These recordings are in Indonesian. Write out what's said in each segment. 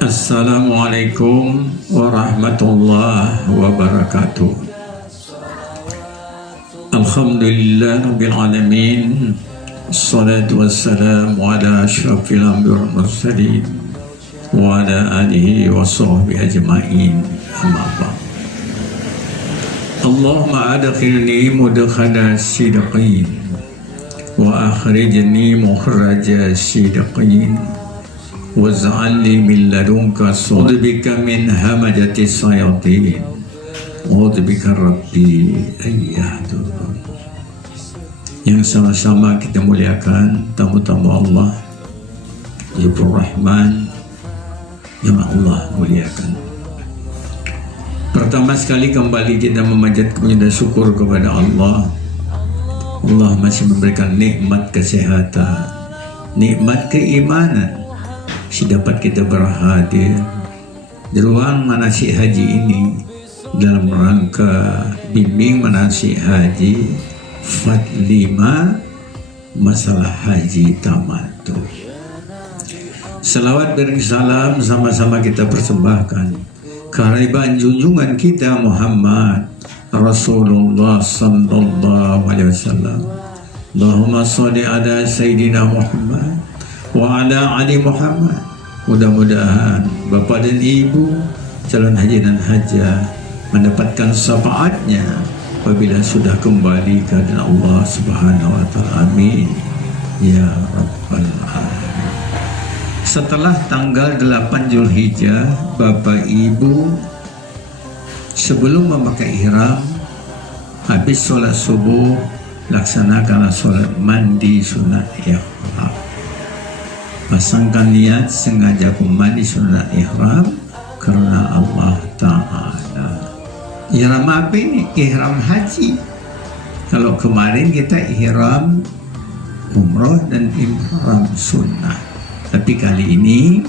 Assalamualaikum warahmatullahi wabarakatuh. Alhamdulillah rabbil alamin. Assalatu wassalamu ala asyrafil anbiya'i wal mursalin wa ala alihi wa sahbihi ajma'in. Amma ba'd. Allahumma adkhilni mudkhala sidqin wa akhrijni mukhraja sidqin waj'alni min ladunka a'udzubika min hamajati syayatin a'udzubika rabbi ayyahdurun. Yang sama-sama kita muliakan tamu-tamu Allah, Ibu Rahman yang Allah muliakan. Pertama sekali kembali kita memanjat puji dan syukur kepada Allah. Allah masih memberikan nikmat kesehatan, nikmat keimanan, dapat kita berhadir di ruang manasik haji ini dalam rangka bimbing manasik haji Fat 5 masalah haji tamattu. Selawat dan salam sama-sama kita persembahkan kehadiran junjungan kita Muhammad Rasulullah sallallahu alaihi wasallam. Allahumma sholli ala sayyidina Muhammad wa ala ali Muhammad. Mudah-mudahan Bapak dan Ibu calon haji dan hajah mendapatkan syafaatnya apabila sudah kembali ke Allah Subhanahu wa taala. Amin ya rabbal alamin. Setelah tanggal 8 Zulhijjah, Bapak Ibu sebelum memakai ihram, habis sholat subuh, laksanakanlah sholat mandi sunat ihram. Pasangkan niat sengaja mandi sunat ihram karena Allah Ta'ala. Ihram apa ini? Ihram haji. Kalau kemarin kita ihram umroh dan ihram sunnah, tapi kali ini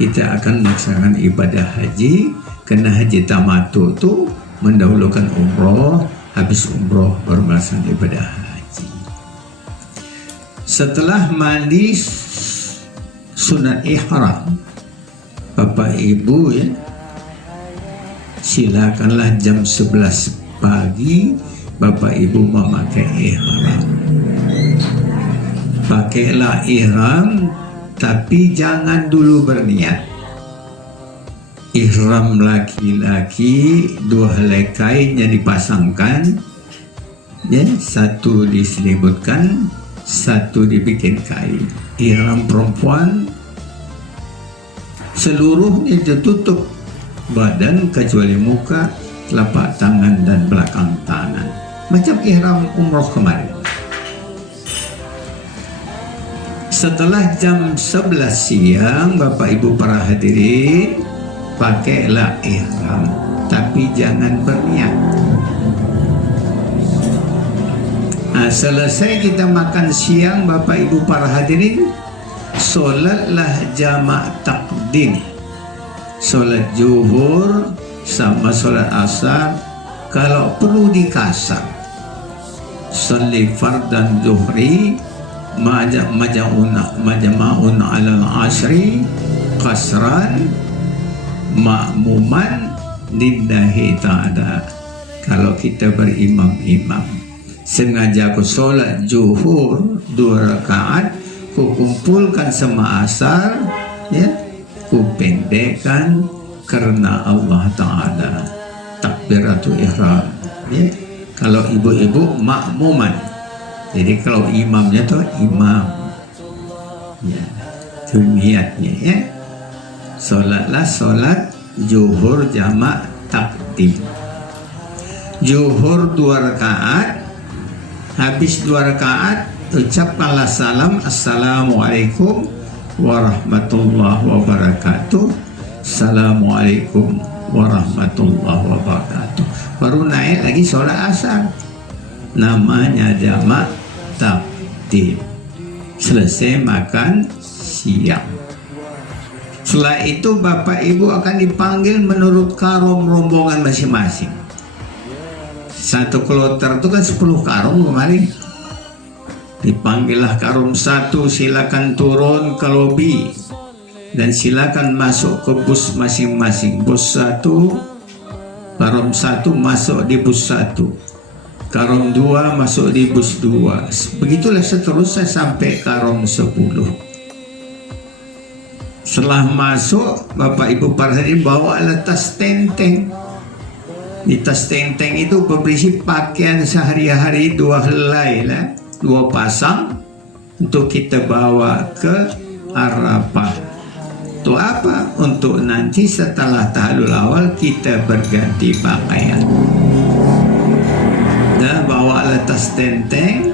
kita akan melaksanakan ibadah haji. Karena haji tamattu itu mendahulukan umroh, habis umroh baru melaksanakan ibadah haji. Setelah mandi sunat ihram, Bapak Ibu ya, silakanlah jam 11 pagi Bapak Ibu memakai ihram. Pakailah ihram, tapi jangan dulu berniat. Ihram laki-laki 2 helai kain yang dipasangkan ya, 1 diselibutkan, 1 dibikin kain. Ihram perempuan seluruhnya ditutup badan kecuali muka, telapak tangan dan belakang tangan, macam ihram umroh kemarin. Setelah jam 11 siang Bapak Ibu para hadirin, pakailah ihram, tapi jangan berniat. Nah, selesai kita makan siang Bapak Ibu para hadirin, sholatlah jamak takdim. Sholat zuhur sama sholat asar, kalau perlu dikasar. Sholli fardan zuhri majma'un alal asri kasran ma'muman lillahi ta'ala. Kalau kita berimam-imam, sengaja aku sholat zuhur 2 rakaat, ku kumpulkan sama asar ya, ku pendekkan karena Allah Ta'ala. Takbiratul ihram ya. Kalau ibu-ibu makmuman, jadi kalau imamnya tuh imam ya, itu niatnya ya. Sholatlah sholat zuhur jamak takdim. Zuhur 2 rakaat, habis 2 rakaat ucapkanlah salam, assalamualaikum warahmatullahi wabarakatuh. Assalamualaikum warahmatullahi wabarakatuh. Baru naik lagi sholat asar, namanya jamak takdim. Selesai makan siang. Setelah itu Bapak Ibu akan dipanggil menurut karom rombongan masing-masing. Satu kloter itu kan 10 karung kemarin. Dipanggillah karom 1, silakan turun ke lobi dan silakan masuk ke bus masing-masing. Bus 1, karom 1 masuk di bus 1, karom 2 masuk di bus 2. Begitulah seterusnya sampai karom 10. Setelah masuk, Bapak Ibu para hadirin bawalah tas tenteng. Di tas tenteng itu berisi pakaian sehari-hari 2 helai lah, 2 pasang untuk kita bawa ke Arafah. Untuk apa? Untuk nanti setelah tahlul awal kita berganti pakaian. Dan bawalah tas tenteng,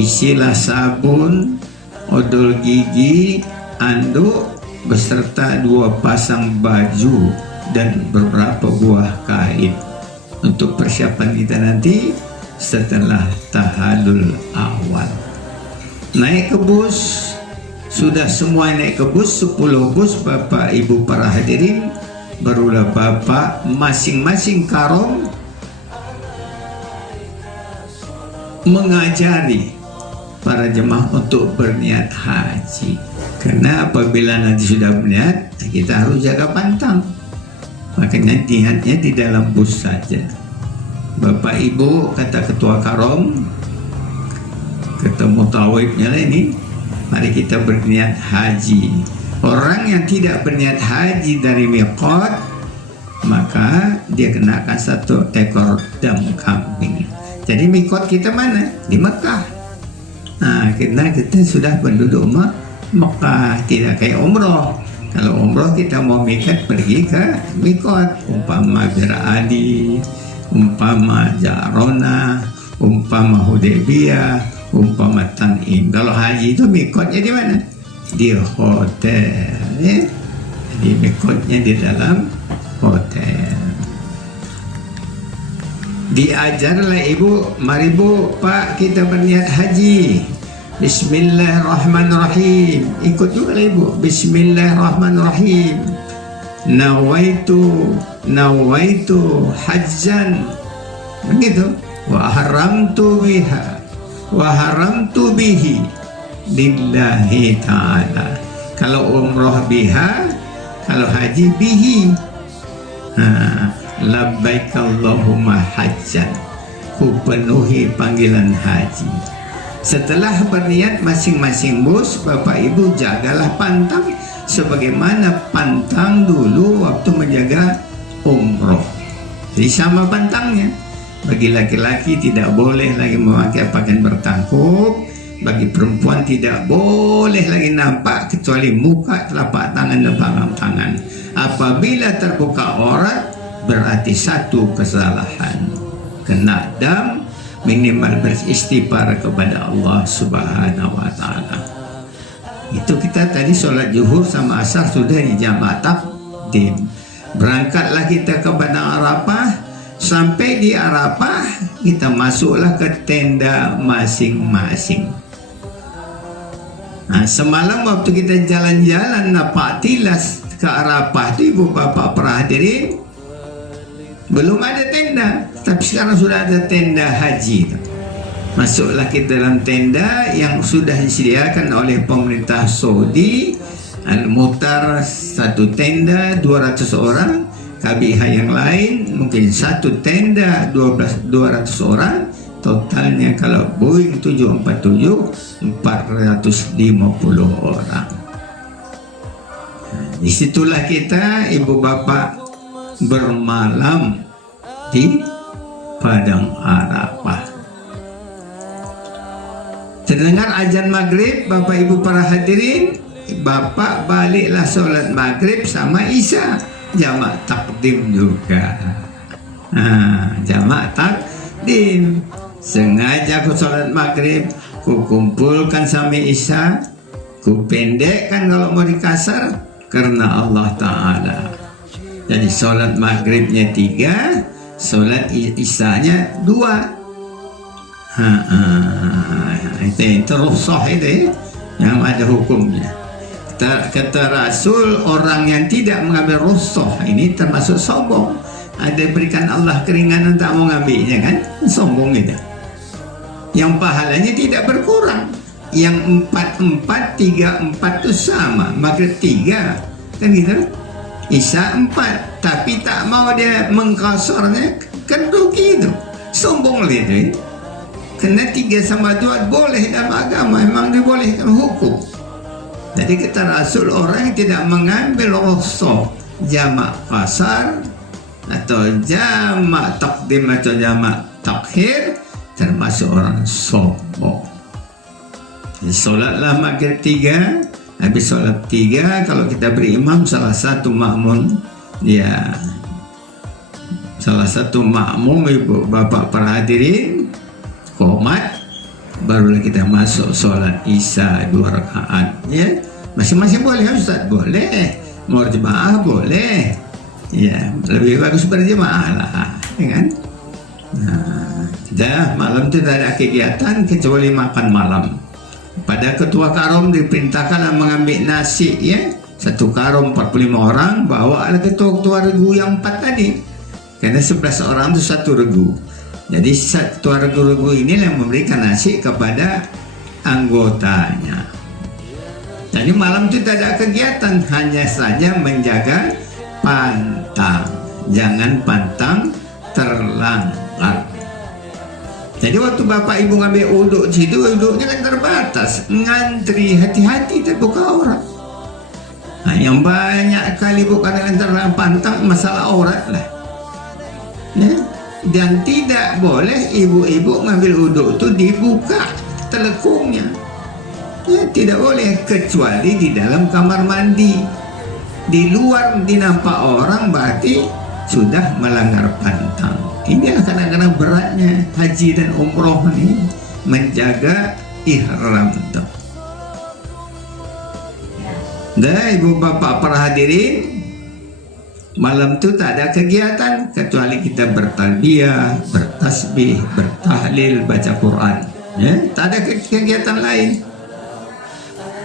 isilah sabun, odol gigi, anduk, beserta 2 pasang baju dan beberapa buah kain untuk persiapan kita nanti setelah tahalul awal. Naik ke bus, sudah semua naik ke bus, 10 bus Bapak Ibu para hadirin. Barulah Bapak masing-masing karom mengajari para jemaah untuk berniat haji. Karena apabila nanti sudah berniat, kita harus jaga pantang. Makanya niatnya di dalam bus saja. Bapak Ibu, kata ketua karom, ketemu tawibnya lah ini, mari kita berniat haji. Orang yang tidak berniat haji dari miqat, maka dia kenakan 1 ekor dam kambing. Jadi miqat kita mana? Di Mekah. Nah, karena kita sudah penduduk Mekah, tidak kayak umroh. Kalau umroh kita mau miqat, pergi ke miqat, umpama Bir'adi, umpama Jarona, umpama Hudaybiyah, umpama Tan'im. Kalau haji itu miqatnya di mana? Di hotel, ya. Jadi miqatnya di dalam hotel. Diajarlah ibu, mari bu, pak, kita berniat haji. Bismillahirrahmanirrahim. Ikut juga lah ibu. Bismillahirrahmanirrahim. Nawaitu hajjan. Begitu. Wa haramtu bihi lillahi ta'ala. Kalau umrah biha, kalau haji bihi. Labbaik Allahumma hajjan. Ku penuhi panggilan haji. Setelah berniat masing-masing bus, Bapak Ibu jagalah pantang sebagaimana pantang dulu waktu menjaga umroh. Jadi sama pantangnya. Bagi laki-laki tidak boleh lagi memakai pakaian bertangkup. Bagi perempuan tidak boleh lagi nampak kecuali muka, telapak tangan dan pangkal tangan. Apabila terbuka aurat, berarti 1 kesalahan. Kena dam, minimal beristighfar kepada Allah Subhanahu wa Ta'ala. Itu kita tadi sholat zuhur sama asar sudah di jamaah takdim. Berangkatlah kita ke Padang Arafah. Sampai di Arafah kita masuklah ke tenda masing-masing. Nah, semalam waktu kita jalan-jalan napak tilas ke Arafah itu ibu bapak para hadirin, belum ada tenda, tapi sekarang sudah ada tenda haji. Masuklah kita dalam tenda yang sudah disediakan oleh pemerintah Saudi. Al-Mutar 1 tenda 200 orang, KBH yang lain mungkin 1 tenda 200 orang. Totalnya kalau Boeing 747 450 orang. Nah, disitulah kita ibu bapak bermalam di Padang Arafah. Terdengar azan maghrib, Bapak Ibu para hadirin, Bapak baliklah sholat maghrib sama isya, jamak takdim juga. Jamak takdim. Sengaja aku sholat maghrib, ku kumpulkan sama isya, ku pendekkan kalau mau dikasar karena Allah Ta'ala. Jadi sholat maghribnya 3, sholat isyanya 2. Itu rukhsah itu yang ada hukumnya. Kata Rasul, orang yang tidak mengambil rukhsah ini termasuk sombong. Ada berikan Allah keringanan tak mau ngambilnya kan, sombong itu. Yang pahalanya tidak berkurang. Yang 4, 3, 4 itu sama. Maghrib 3, kan gitu. Isya 4, tapi tak mau dia mengkasornya, kan rugi itu. Sombong itu. Karena 3 sama 2 boleh dalam agama, memang dibolehkan hukum. Jadi kata Rasul, orang yang tidak mengambil rukhsah jamak qasar atau jamak takdim atau jamak takhir termasuk orang sombong. Solatlah maghrib 3, habis solat 3, kalau kita berimam salah satu makmum, ya salah satu makmum ibu bapak para hadirin qomat, barulah kita masuk solat isya 2 rakaat. Ya, masing-masing boleh Ustaz, boleh. Mau jemaah boleh. Ya, lebih bagus berjemaah lah, ya kan? Nah, dah malam itu tidak ada kegiatan kecuali makan malam. Pada ketua karom diperintahkan mengambil nasi, ya, 1 karom 45 orang, bawa ada ketua regu yang 4 tadi, karena 11 orang itu 1 regu. Jadi ketua regu ini yang memberikan nasi kepada anggotanya. Jadi malam itu tidak ada kegiatan, hanya saja menjaga pantang, jangan pantang terlanggar. Jadi waktu bapak ibu ngambil uduk di situ, uduknya kan terbatas, ngantri, hati-hati terbuka aurat. Nah, yang banyak kali bukan antara pantang masalah aurat lah. Ya? Dan tidak boleh ibu-ibu ngambil uduk itu dibuka telekungnya. Ya, tidak boleh kecuali di dalam kamar mandi. Di luar dinampak orang berarti sudah melanggar pantang. Inilah kadang-kadang beratnya haji dan umroh ini, menjaga ihram itu. Dah ibu bapak para hadirin, malam itu tak ada kegiatan kecuali kita bertalbiyah, bertasbih, bertahlil, baca Quran. Ya, tak ada kegiatan lain.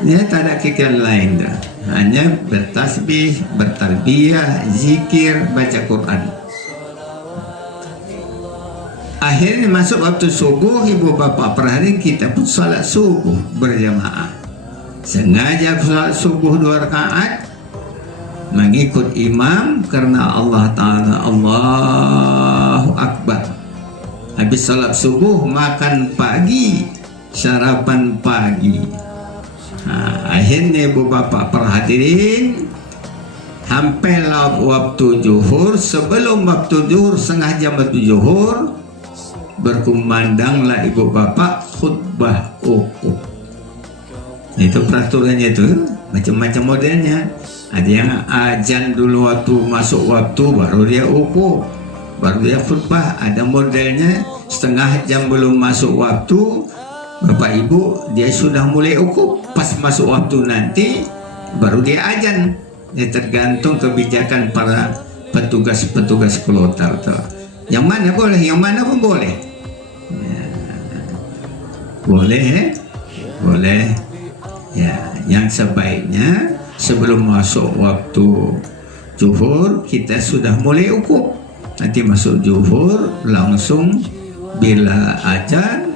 Ya, tak ada kegiatan lain dah. Hanya bertasbih, bertalbiyah, zikir, baca Quran. Akhirnya masuk waktu subuh, ibu bapak perhari kita pun salat subuh berjamaah. Sengaja salat subuh 2 rakaat mengikut imam karena Allah Ta'ala Allahu Akbar. Habis salat subuh makan pagi, sarapan pagi. Nah, akhirnya ibu bapak perhadirin hampirlah waktu zuhur. Sebelum waktu zuhur, setengah jam waktu zuhur, berkumandanglah ibu bapak khutbah ukhuwah. Itu peraturannya itu macam-macam modelnya. Ada yang azan dulu waktu masuk waktu, baru dia ukhuwah, baru dia khutbah. Ada modelnya setengah jam belum masuk waktu, bapak ibu dia sudah mulai ukhuwah. Pas masuk waktu nanti baru dia azan. Dia tergantung kebijakan para petugas-petugas kloter tuh. Yang mana boleh, yang mana pun boleh. Boleh, boleh. Ya, yang sebaiknya sebelum masuk waktu zuhur kita sudah mulai ukhuwah. Nanti masuk zuhur langsung bila azan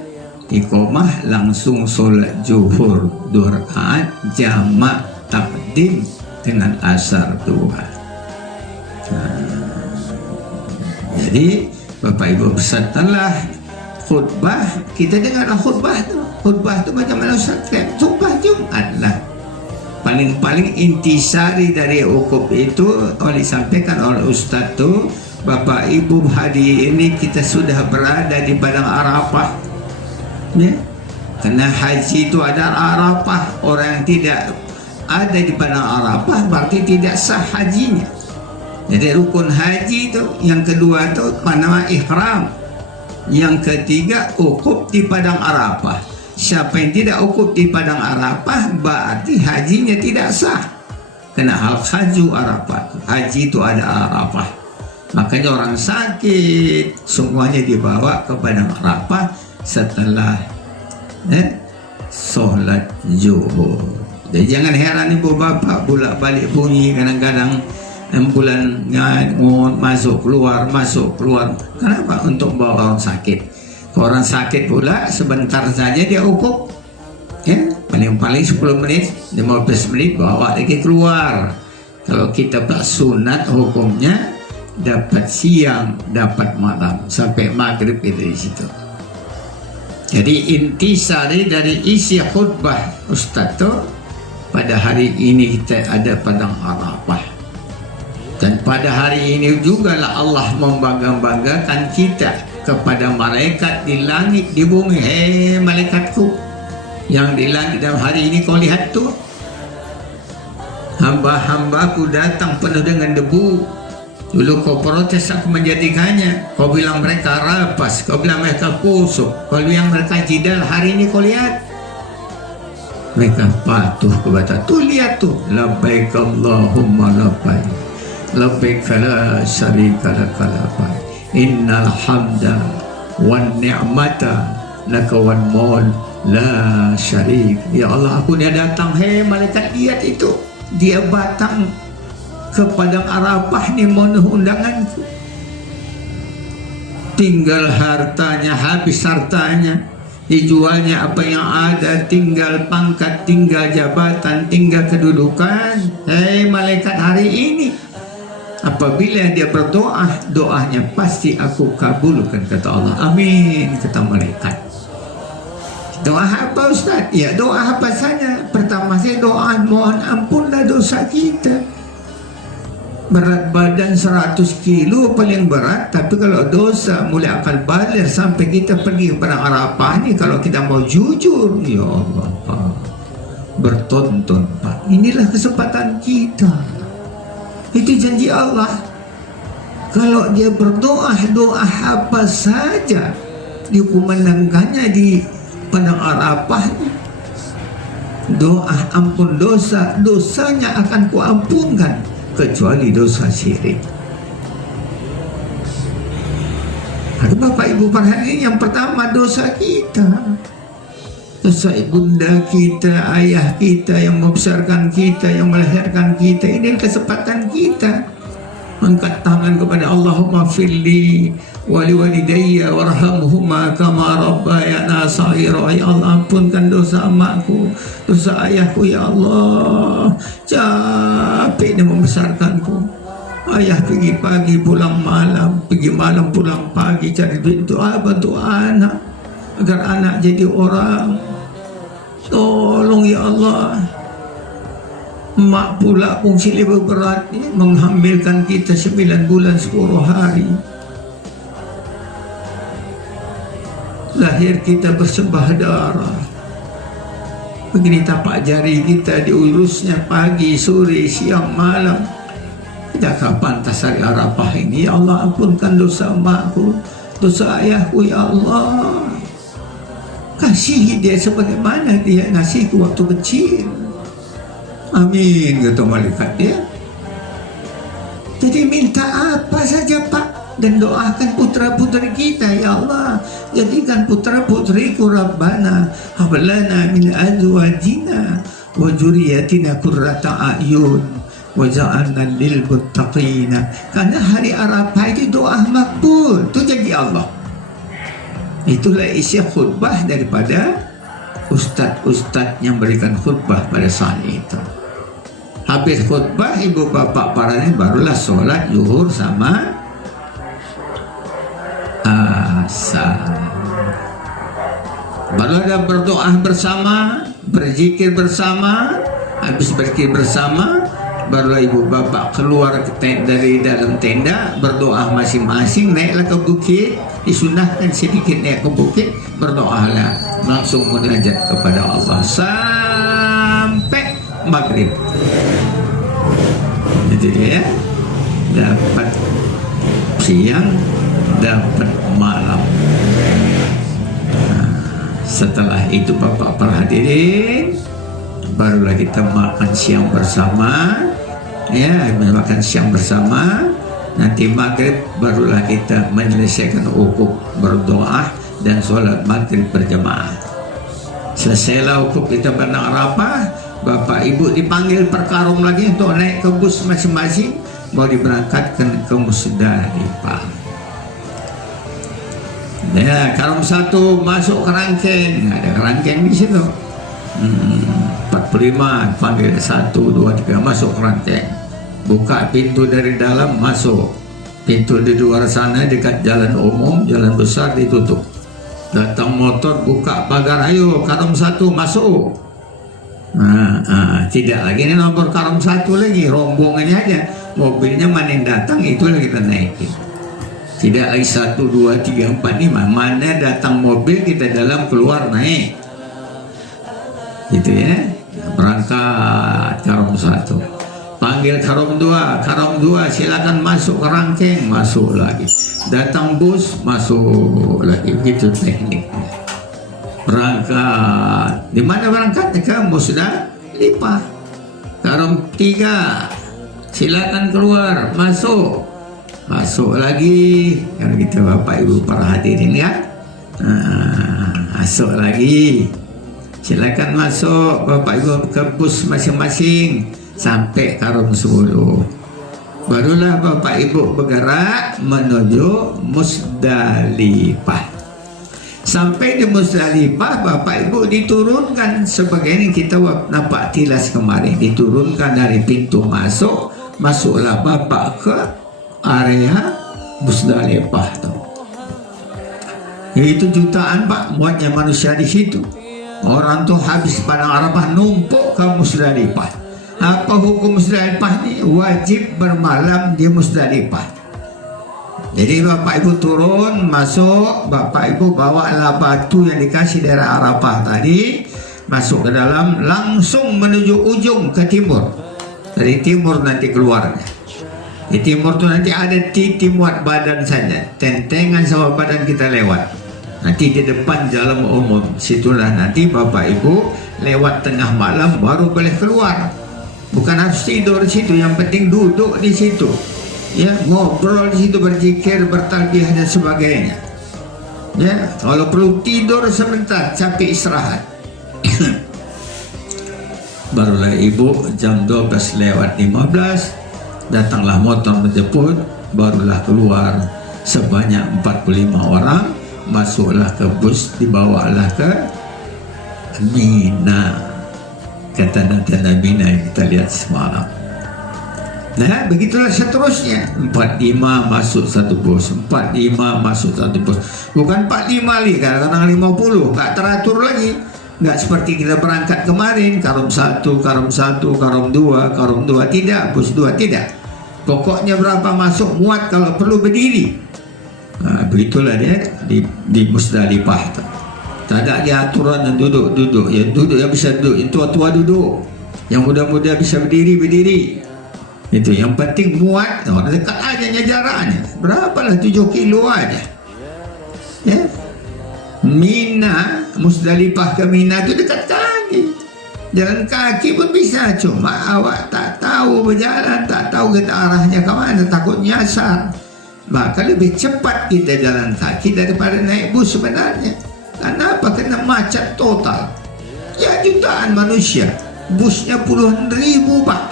iqamah langsung sholat zuhur 2 rakaat jamak takdim dengan asar 2. Jadi bapak ibu setelah khutbah kita dengarlah khutbah tu. Khutbah tu macam mana Ustaz? Khutbah Jumat lah. Paling-paling intisari dari ukhuwah itu oleh disampaikan oleh Ustaz tu, bapak ibu hari ini kita sudah berada di padang Arafah. Ya. Karena haji itu ada Arafah. Orang yang tidak ada di padang Arafah berarti tidak sah hajinya. Jadi rukun haji itu yang kedua itu nama ihram. Yang ketiga ukhuwah di padang Arafah. Siapa yang tidak ukhuwah di padang Arafah berarti hajinya tidak sah. Kena hal haju Arafah. Haji itu ada Arafah. Makanya orang sakit semuanya dibawa ke padang Arafah setelah sholat zuhur. Jadi jangan heran ibu bapak bolak balik bunyi kadang-kadang ambulan masuk keluar. Kenapa? Untuk bawa orang sakit. Orang sakit pula sebentar saja dia ukuk, ya paling-paling 10 menit 15 menit bawa lagi keluar. Kalau kita buat sunat hukumnya dapat siang dapat malam sampai maghrib itu di situ. Jadi intisari dari isi khutbah Ustaz tuh, pada hari ini kita ada padang Arafah, dan pada hari ini juga lah Allah membangga-banggakan kita kepada malaikat di langit di bumi. Hei malaikatku yang di langit dalam hari ini, kau lihat tuh, hamba-hambaku datang penuh dengan debu. Dulu kau protes aku menjadikannya, kau bilang mereka rapas, kau bilang mereka kusuk, kau bilang mereka jidal. Hari ini kau lihat mereka patuh kepada. Tuh lihat tuh, labbaik Allahumma labbaik, labbaik la syarika laka labbaik, innal hamda wan ni'mata laka wan mulk la syarik. Ya Allah, aku ni datang. Hei malaikat, lihat itu, dia batang ke padang Arafah ni memenuhi undanganku. Tinggal hartanya, habis hartanya, dijualnya apa yang ada, tinggal pangkat, tinggal jabatan, tinggal kedudukan. Hei malaikat, hari ini apabila dia berdoa, doanya pasti aku kabulkan, kata Allah. Amin, kata malaikat. Doa apa Ustaz? Ya doa apa saja. Pertama saya doa mohon ampunlah dosa kita. Berat badan 100 kilo paling berat, tapi kalau dosa mulai akal balik sampai kita pergi ke padang Arafah ni, kalau kita mau jujur, ya Allah Pak, bertonton Pak, inilah kesempatan kita. Itu janji Allah. Kalau dia berdoa, doa apa saja dikumandangkannya di padang Arafah, doa ampun dosa, dosanya akan kuampunkan kecuali dosa syirik. Ada Bapak Ibu perhatian, yang pertama dosa kita, dosa ibunda kita, ayah kita yang membesarkan kita, yang melahirkan kita. Ini kesempatan kita angkat tangan kepada Allahumma firli wali walidayya warhamhuma kama rabbayana saghira. Ya Allah, ampunkan dosa emakku, dosa ayahku. Ya Allah, capek dia membesarkanku. Ayah pergi pagi pulang malam, pergi malam pulang pagi, cari duit untuk bantu anak agar anak jadi orang. Tolong ya Allah. Mak pula fungsi lebih berat, menghamilkan kita 9 bulan 10 hari. Lahir kita bersembah darah. Begini tapak jari kita diurusnya pagi, sore, siang, malam. Kita kapan tas hari Arafah ini? Ya Allah, ampunkan dosa makku, dosa ayahku. Ya Allah, kasihi dia sebagaimana dia ngasihku waktu kecil. Amin, kata malaikat dia. Jadi minta apa saja Pak, dan doakan putra-putri kita. Ya Allah, jadikan putra-putriku Rabbana hablana min azwajina wa dzurriyyatina qurrata a'yun waj'alna lil muttaqina. Karena hari Arafah itu doa makbul, itu janji Allah. Itulah isi khutbah daripada ustadz-ustadz yang berikan khutbah pada saat itu. Habis khutbah, ibu bapak para ini barulah sholat zuhur sama asar. Baru ada berdoa bersama, berzikir bersama. Habis berzikir bersama, barulah ibu bapak keluar dari dalam tenda, berdoa masing-masing, naiklah ke bukit, disunahkan sedikit naik ke bukit, berdoalah, langsung munajat kepada Allah sampai maghrib. Jadi dia dapat siang, dapat malam. Setelah itu Bapak perhatian, barulah kita makan siang bersama. Ya, makan siang bersama. Nanti maghrib barulah kita menyelesaikan ukuk, berdoa dan sholat maghrib berjamaah. Selesailah ukuk kita padang Arafah, Bapak Ibu dipanggil perkarung lagi untuk naik ke bus masing-masing, mau diberangkatkan ke Musdalifah. Ya, karung satu masuk kerangkeng, ada kerangkeng di situ. 45 panggil 1, 2, 3 masuk kerangkeng. Buka pintu dari dalam masuk. Pintu di luar sana dekat jalan umum, jalan besar ditutup. Datang motor buka pagar, ayo karung satu masuk. Tidak lagi ini nomor karung satu lagi, rombongannya aja. Mobilnya mana yang datang itulah kita naikin. Tidak lagi 1, 2, 3, 4, 5. Mana datang mobil kita dalam keluar naik. Gitu ya. Berangkat karung satu. Panggil karung dua silakan masuk ke rangkeng, masuk lagi. Datang bus, masuk lagi. Begitu tekniknya. Berangkat. Di mana berangkatnya? Ke Musdalifah. Karung 3 silakan keluar, masuk. Masuk lagi, kan gitu Bapak Ibu para hadirin ya. Masuk lagi, silakan masuk Bapak Ibu ke bus masing-masing sampai karung 10. Barulah Bapak Ibu bergerak menuju Musdalifah. Sampai di Musdalifah Bapak Ibu diturunkan sebagaimana kita nampak tilas kemarin, diturunkan dari pintu masuk. Masuklah Bapak ke area Musdalifah tuh. Itu jutaan Pak muatnya manusia di situ. Orang tuh habis padang Arafah numpuk ke Musdalifah. Apa hukum Musdalifah ini? Wajib bermalam di Musdalifah. Jadi Bapak Ibu turun masuk, Bapak Ibu bawalah batu yang dikasih dari Arafah tadi, masuk ke dalam, langsung menuju ujung ke timur. Dari timur nanti keluarnya. Di timur tuh nanti ada titik muat badan saja, tentengan sama badan kita lewat. Nanti di depan jalan umum, situlah nanti Bapak Ibu lewat tengah malam baru boleh keluar. Bukan harus tidur di situ, yang penting duduk di situ. Ya, ngobrol di situ, berzikir, bertalbiyah dan sebagainya. Ya, kalau perlu tidur sebentar, capek istirahat. Barulah ibu jam 12 lewat 15 datanglah motor menjemput, barulah keluar sebanyak 45 orang, masuklah ke bus, dibawalah ke Mina, ke tanda-tanda Mina yang kita lihat semalam. Nah, begitulah seterusnya. 45 masuk satu bus, 45 masuk satu bus. Bukan 45 lagi, kadang-kadang 50, gak teratur lagi. Nggak seperti kita berangkat kemarin, karung 1, karung 1, karung 2, karung 2, tidak, bus 2, tidak. Pokoknya berapa masuk muat, kalau perlu berdiri. Nah, begitulah dia di Musdalifah. Tak ada dia aturan yang duduk, ya duduk yang bisa duduk, yang tua-tua duduk, yang muda-muda bisa berdiri. Itu yang penting muat, dekat aja jaraknya. Berapalah 7 kilo aja. Ya. Mina, Musdalifah ke Mina itu dekat kaki. Jalan kaki pun bisa, cuma awak tak tahu berjalan, tak tahu kita arahnya ke mana, takut nyasar. Maka lebih cepat kita jalan kaki daripada naik bus sebenarnya. Kenapa? Kena macet total. Ya jutaan manusia, busnya puluhan ribu Pak.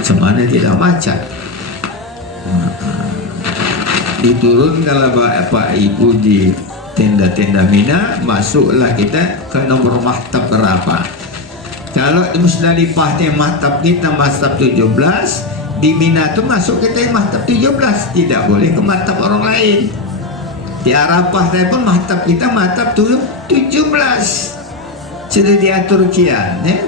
Semana tidak macet. Diturunkanlah Bapak Ibu di tenda-tenda Mina, masuklah kita ke nomor mahtab berapa. Kalau di Musdalifah ini mahtab kita mahtab 17, di Mina itu masuk kita mahtab 17, tidak boleh ke mahtab orang lain. Di Arafah pun mahtab kita mahtab 17, sudah diatur kian ya.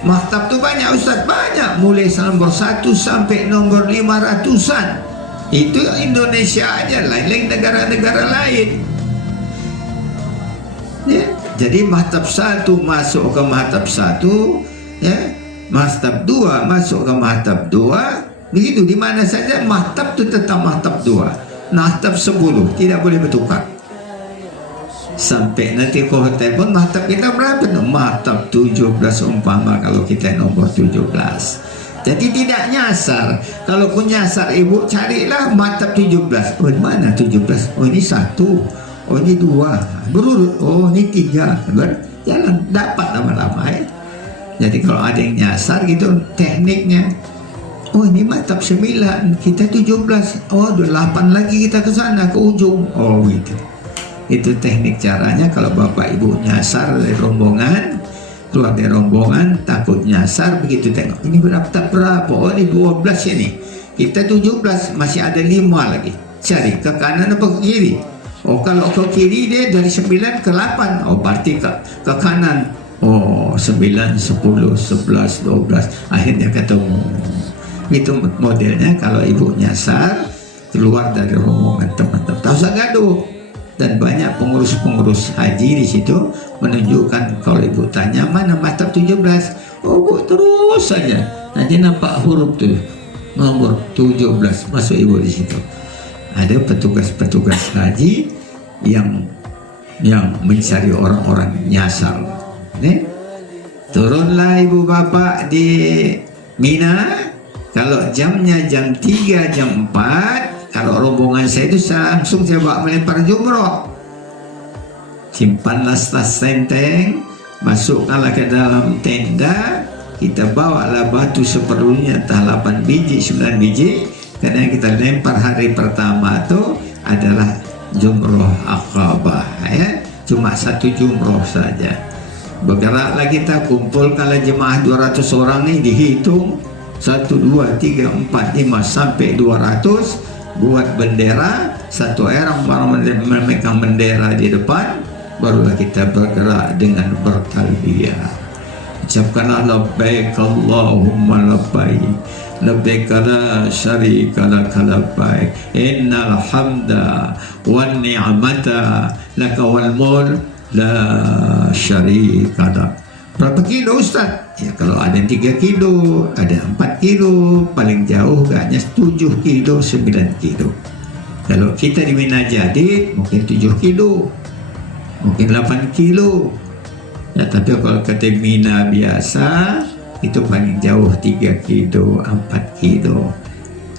Mahtab itu banyak Ustaz, banyak, mulai nomor 1 sampai nomor 500-an. Itu Indonesia aja, lain-lain negara-negara lain. Ya, jadi mahtab 1 masuk ke mahtab 1, ya, mahtab 2 masuk ke mahtab 2, begitu di mana saja mahtab itu tetap mahtab 2, mahtab 10 tidak boleh bertukar. Sampai nanti ke hotel pun mahtab kita berapa? Mahtab 17 umpama kalau kita nomor 17. Jadi tidak nyasar. Kalau pun nyasar ibu carilah mahtab 17. Oh di mana 17? Oh ini 1. Oh ini 2. Berurut. Oh ini 3. Jalan dapat lama-lama ya. Jadi kalau ada yang nyasar gitu tekniknya. Oh ini mantap 9, kita 17. Oh 8 lagi kita ke sana ke ujung. Oh gitu. Itu teknik caranya kalau bapak ibu nyasar dari rombongan, keluar dari rombongan takut nyasar, begitu tengok ini berapa, oh ini 12 ini, kita 17, masih ada 5 lagi, cari ke kanan apa ke kiri. Oh kalau ke kiri dia dari 9 ke 8, oh berarti ke kanan. Oh 9, 10, 11, 12, akhirnya ketemu. Itu modelnya kalau ibu nyasar keluar dari rombongan teman-teman, tak usah gaduh. Dan banyak pengurus-pengurus haji di situ menunjukkan, kalau ibu tanya mana maktab 17, oh bu terus saja nanti nampak huruf tuh nomor 17, masuk ibu di situ. Ada petugas-petugas haji yang mencari orang-orang nyasar. Nih, turunlah ibu bapak di Mina. Kalau jamnya jam 3, jam 4, kalau rombongan saya itu langsung saya bawa melempar jumroh. Simpanlah tas senteng, masukkanlah ke dalam tenda, kita bawalah batu seperlunya, entah 8 biji, 9 biji, karena yang kita lempar hari pertama itu adalah jumroh Aqabah, ya. Cuma 1 jumroh saja. Bergeraklah kita, kumpulkanlah jemaah 200 orang ini, dihitung 1, 2, 3, 4, 5 sampai 200, buat bendera, satu orang memegang bendera di depan, barulah kita bergerak dengan bertalbiyah. Ucapkanlah labbaik Allahumma labbaik, labbaik la syarika lak labbaik, innal hamda wan ni'mata laka wal mulk la syarika lak. Berapa kilo Ustaz? Ya kalau ada 3 kilo, ada 4 kilo, paling jauh agaknya 7 kilo, 9 kilo. Kalau kita di Mina Jadid mungkin 7 kilo, mungkin 8 kilo. Ya, tapi kalau kata Mina biasa itu paling jauh 3 kilo, 4 kilo.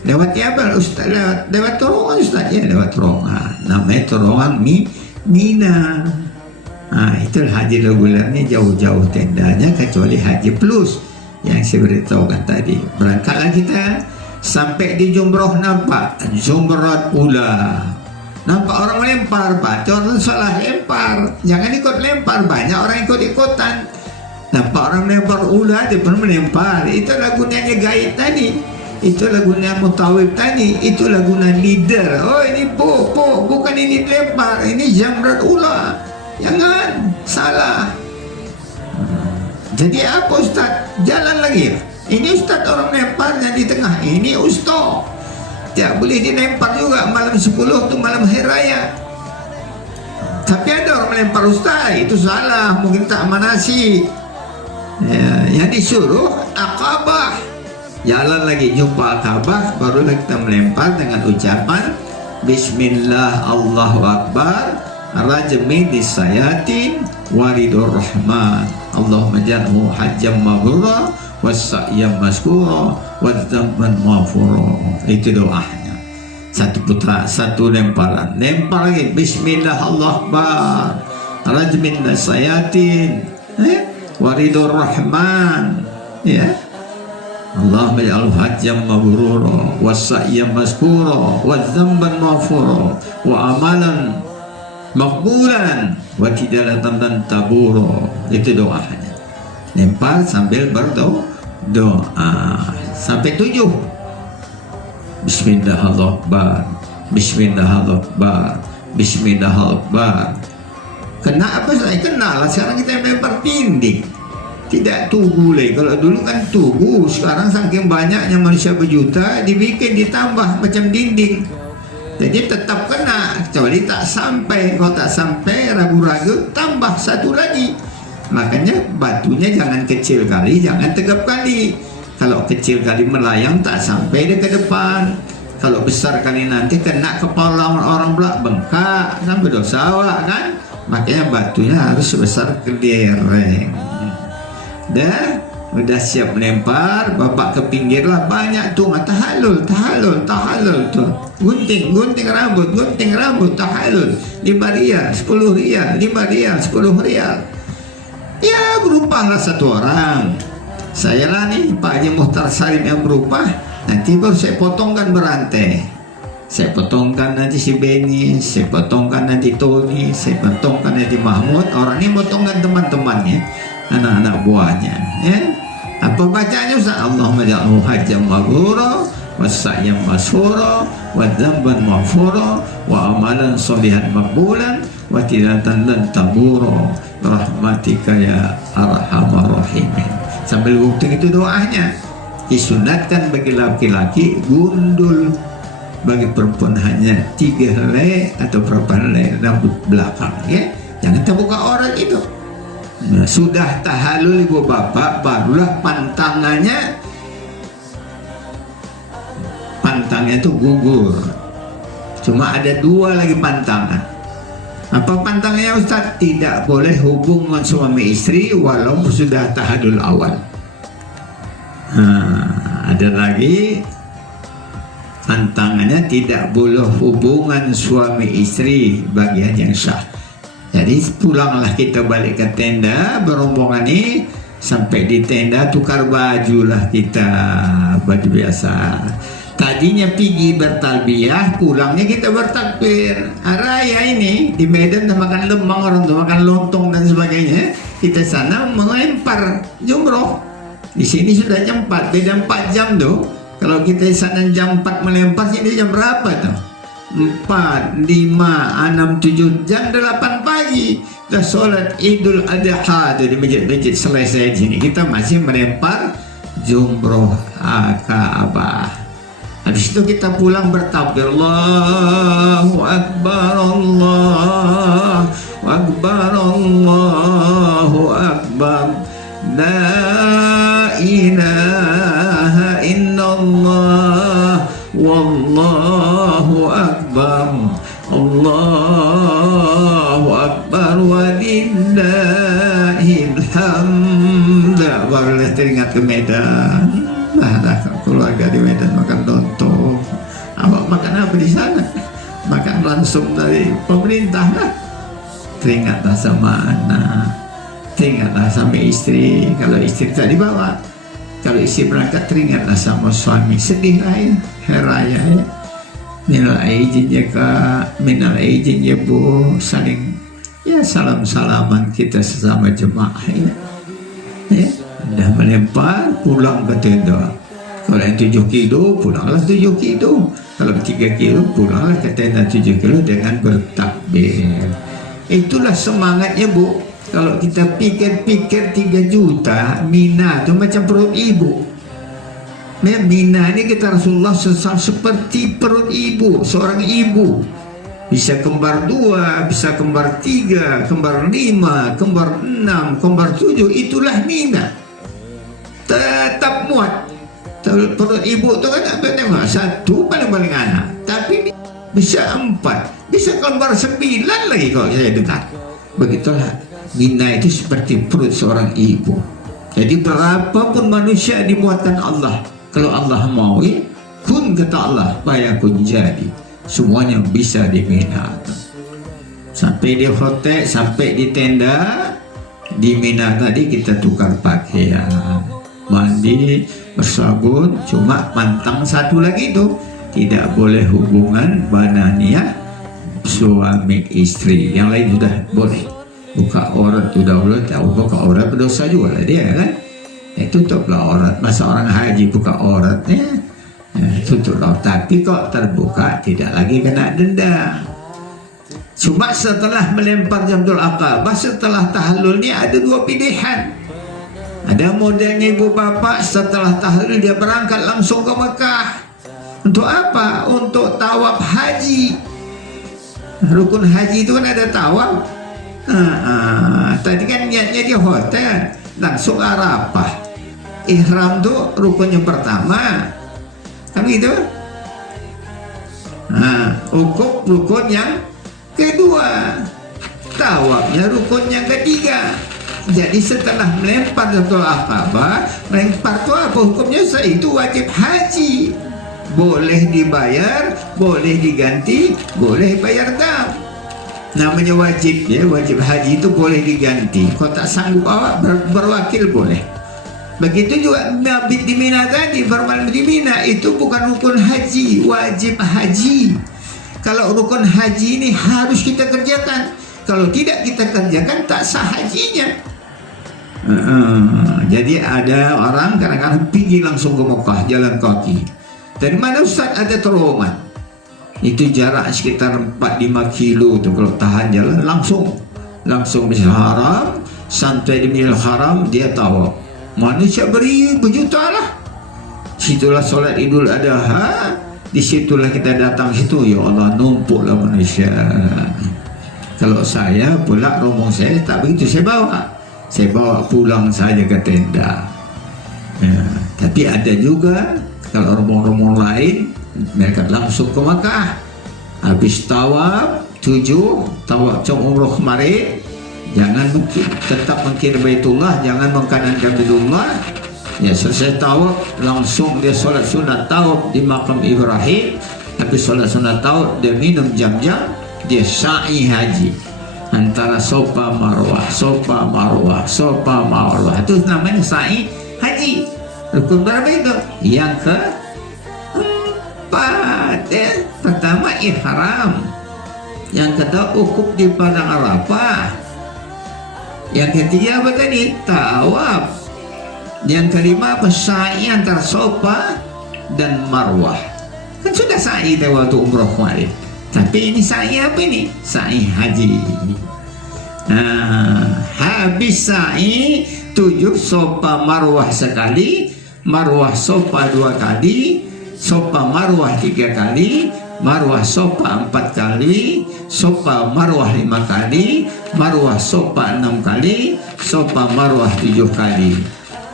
Lewat apa Ustaz? Lewat terowongan Ustaz, ya lewat terowongan. Namanya terowongan Mina. Nah, itulah haji regulernya, jauh-jauh tendanya, kecuali haji plus yang saya beritahukan tadi. Berangkatlah kita sampai di jumroh, nampak jumrat ula, nampak orang melempar batu, orang salah lempar, jangan ikut lempar, banyak orang ikut-ikutan. Nampak orang melempar ula, dia pun melempar. Itu lagunya gaib tadi, itu lagunya mutawib tadi, itu lagunya leader. Oh ini bukan ini lempar, ini jamrat ula. Jangan salah. Jadi apa Ustaz? Jalan lagi. Ini Ustaz orang lemparnya di tengah. Ini Ustaz. Tak boleh dilempar juga malam 10 tu malam hari raya. Tapi ada orang melempar Ustaz, itu salah. Mungkin tak manasi. Ya, yang disuruh Aqabah. Jalan lagi jumpa Aqabah, barulah kita melempar dengan ucapan Bismillah Allahu Akbar. Rajmi disayatin waridur rahman, Allahumma janhu hajjam mabrura wassa'yam maskura wadzamban maghfura. Itu doanya. Satu putra, satu lemparan. Lempar lagi Bismillah Allah Akbar. Rajmi disayatin waridur rahman, ya. Allahumma janhu hajjam mabrura wassa'yam maskura wadzamban maghfura wa amalan makbulan wa tijaratan dan taburo. Itu doanya. Lempar sambil berdoa sampai 7. Bismillahirrahmanirrahim, Bismillahirrahmanirrahim, Bismillahirrahmanirrahim. Kena apa saya? Kenal lah. Sekarang kita lempar dinding, tidak tugu lagi. Kalau dulu kan tugu, sekarang saking banyaknya manusia berjuta, dibikin ditambah macam dinding. Jadi tetap kena, kecuali tak sampai. Kalau tak sampai, ragu-ragu, tambah satu lagi. Makanya batunya jangan kecil kali, jangan tegap kali. Kalau kecil kali melayang, tak sampai dia ke depan. Kalau besar kali nanti kena kepala orang pula, bengkak, kan berdosa awak kan. Makanya batunya harus sebesar kelereng. Dah, udah siap melempar, bapak ke pinggir lah, banyak tuh tahalul tuh, gunting rambut tahalul, 5 rial, 10 rial, 5 rial, 10 rial. Ya berupahlah satu orang. Saya lah nih Pak Haji Muhtar Salim yang berupah, Nanti baru saya potongkan berantai. Saya potongkan nanti si Benny, saya potongkan nanti Tony, saya potongkan nanti Mahmud. Orang ini potongkan teman-temannya, anak-anak buahnya. Ya. Apa bacanya Ustaz? Allahumma ja'alhu hajjam maghfura wa sa'yan masyhura wa dzamban maghfura wa amalan sholihan maqbulan wa tilatan lan tabura rahmatika ya arhamar rahimin. Sambil bukti itu doanya. Disunatkan bagi laki-laki gundul, bagi perempuan hanya 3 helai atau berapa helai rambut belakang, ya. Jangan terbuka aurat itu. Nah, sudah tahallul ibu bapak, barulah pantangnya itu gugur. Cuma ada 2 lagi pantangan. Apa pantangannya Ustaz? Tidak boleh hubungan suami istri walaupun sudah tahallul awal. Ada lagi pantangannya, tidak boleh hubungan suami istri bagian yang sah. Jadi pulanglah kita balik ke tenda berombongan ini, sampai di tenda tukar baju lah kita, baju biasa. Tadinya pergi bertalbiyah, pulangnya kita bertakbir. Raya ini di Medan makan lemang, orang tuh makan lontong dan sebagainya. Kita sana melempar jumroh. Di sini sudah jam 4, beda 4 jam tuh. Kalau kita di sana jam 4 melempar, sini jam berapa tuh? 4, 5, 6, 7, jam 8 pagi. Kita sholat Idul Adha tuh di masjid-masjid selesai di sini. Kita masih melempar jumroh Ka'bah. Habis itu kita pulang bertakbir, Allahu Akbar, Allahu Akbar, Allahu Akbar, La ilaha illallah, Wallahu Akbar, Allahu Akbar, walillahil hamd. Barulah teringat ke Medan. Ada keluarga di Medan makan lontong. Awak makan apa di sana? Makan langsung dari pemerintah lah. Teringatlah sama anak, teringatlah sama istri. Kalau istri tak dibawa, kalau istri berangkat, teringatlah sama suami. Sedih lah ya, hari raya ya. Minal aidin ya kak, minal aidin ya bu, saling ya salam-salaman kita sesama jemaah ya. Ya. Dah melempar, pulang ke tenda. Kalau yang 7 kilo, pulanglah 7 kilo. Kalau 3 kilo, pulanglah ke tenda 7 kilo dengan bertakbir. Itulah semangatnya bu. Kalau kita pikir-pikir 3 juta, Mina itu macam perut ibu. Mina ini kata Rasulullah seperti perut ibu, seorang ibu. Bisa kembar 2, bisa kembar 3, kembar 5, kembar 6, kembar 7. Itulah Mina. Tetap muat. Perut ibu itu kan apa? 1 paling anak, tapi bisa 4, bisa kembar 9 lagi kalau saya dengar. Begitulah Mina itu seperti perut seorang ibu. Jadi berapapun manusia dimuatkan Allah, kalau Allah mau ya, kun kata Allah, fayakun jadi. Semuanya bisa di Mina. Sampai di hotel, sampai di tenda di Mina tadi kita tukar pakaian, mandi, bersabun. Cuma pantang 1 lagi itu, tidak boleh hubungan bananiyah suami istri. Yang lain sudah boleh. Buka aurat sudah boleh, tahu buka aurat berdosa juga lah dia kan. Tutuplah aurat. Masa orang haji buka auratnya, tutuplah. Tapi kok terbuka tidak lagi kena denda. Cuma setelah melempar Jamratul Aqabah, setelah tahallul ini ada 2 pilihan. Ada modelnya ibu bapak, setelah tahallul dia berangkat langsung ke Mekah. Untuk apa? Untuk tawaf haji. Rukun haji itu kan ada tawaf. Tadi kan niatnya di hotel, langsung Arafah. Ihram tuh rukun yang pertama, kan gitu. Ukuf rukun yang kedua, tawafnya rukun yang ketiga. Jadi setelah melempar Jamratul Aqabah, melempar itu apa hukumnya? Itu wajib haji. Boleh dibayar, boleh diganti, boleh bayar dam. Namanya wajib ya, wajib haji itu boleh diganti. Kalau tak sanggup awak berwakil boleh. Begitu juga mabit di Mina tadi, bermalam di Mina itu bukan rukun haji, wajib haji. Kalau rukun haji ini harus kita kerjakan. Kalau tidak kita kerjakan tak sah hajinya. Jadi ada orang kadang-kadang pergi langsung ke Mekah jalan kaki. Dari mana Ustaz ada teroman? Itu jarak sekitar 4-5 kilo tuh, kalau tahan jalan langsung Masjidil Haram, sampai di Masjidil Haram dia tawaf. Manusia berjuta lah. Situlah solat Idul Adha, disitulah kita datang situ, ya Allah numpuklah manusia. Kalau saya pula rombong saya tak begitu, saya bawa pulang saja ke tenda. Ya, tapi ada juga kalau rombong-rombong lain mereka langsung ke Makkah, habis tawaf 7 tawaf umroh kemarin, jangan tetap mengkir Baitullah, jangan mengkanankan Baitullah. Ya, selesai tawaf langsung dia solat sunat tawaf di makam Ibrahim, habis solat sunat tawaf dia minum jam-jam, dia sa'i haji antara Sofa Marwah, Sofa Marwah, Sofa Marwah, itu namanya sa'i haji. Rukun berapa itu? Yang keempat, ya. Pertama ihram, yang kedua ukuf di padang Arafah, yang ketiga apa tadi? Tawaf, yang kelima apa? Sa'i antara Sofa dan Marwah. Kan sudah sa'i waktu umroh kemarin. Tapi ini sa'i apa ini? Sa'i haji. Nah, habis sa'i 7 Sofa Marwah sekali, Marwah Sofa 2 kali, Sofa Marwah 3 kali, Marwah Sofa 4 kali, Sofa Marwah 5 kali, Marwah Sofa 6 kali, Sofa Marwah 7 kali.